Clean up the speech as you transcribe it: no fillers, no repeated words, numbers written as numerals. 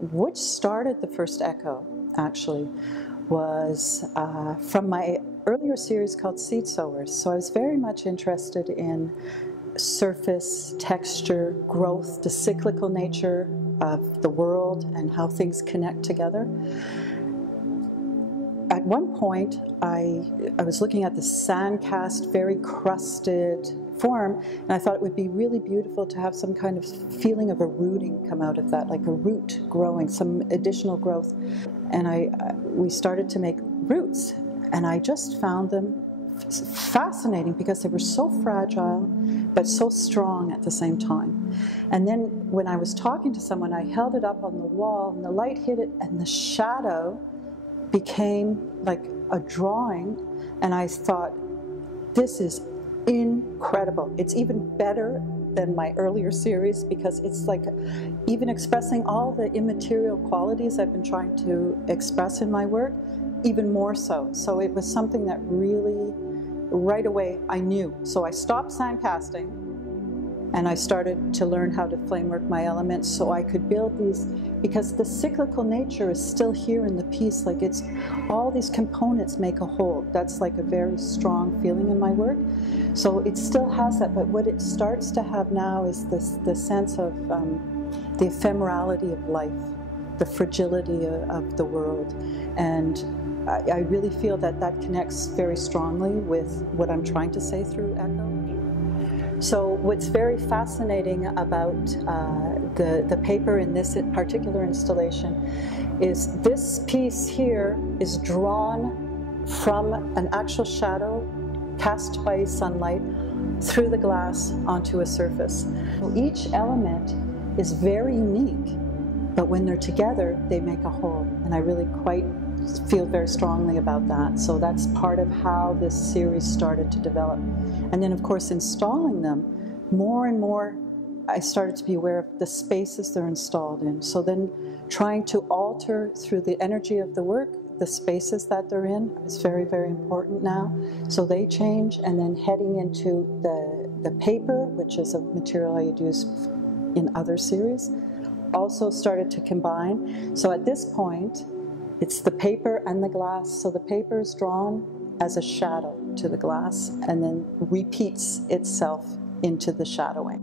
Which started the first echo, actually, was from my earlier series called Seed Sowers. So I was very much interested in surface, texture, growth, the cyclical nature of the world and how things connect together. At one point, I was looking at the sand-cast, very crusted form, and I thought it would be really beautiful to have some kind of feeling of a rooting come out of that, like a root growing, some additional growth. And we started to make roots, and I just found them fascinating because they were so fragile but so strong at the same time. And then when I was talking to someone, I held it up on the wall, and the light hit it, and the shadow became like a drawing, and I thought, this is incredible. It's even better than my earlier series because it's like even expressing all the immaterial qualities I've been trying to express in my work, even more so. So it was something that really, right away, I knew. So I stopped sand casting, and I started to learn how to flame work my elements so I could build these, because the cyclical nature is still here in the piece, like it's all these components make a whole. That's like a very strong feeling in my work. So it still has that, but what it starts to have now is the sense of the ephemerality of life, the fragility of the world. And I really feel that that connects very strongly with what I'm trying to say through Echo. So what's very fascinating about the paper in this particular installation is this piece here is drawn from an actual shadow cast by sunlight through the glass onto a surface. Each element is very unique, but when they're together, they make a whole. And I really quite feel very strongly about that. So that's part of how this series started to develop. And then, of course, installing them, more and more, I started to be aware of the spaces they're installed in. So then trying to alter through the energy of the work, the spaces that they're in is very, very important now. So they change, and then heading into the paper, which is a material I had used in other series, also started to combine. So at this point, it's the paper and the glass. So the paper is drawn as a shadow to the glass and then repeats itself into the shadowing.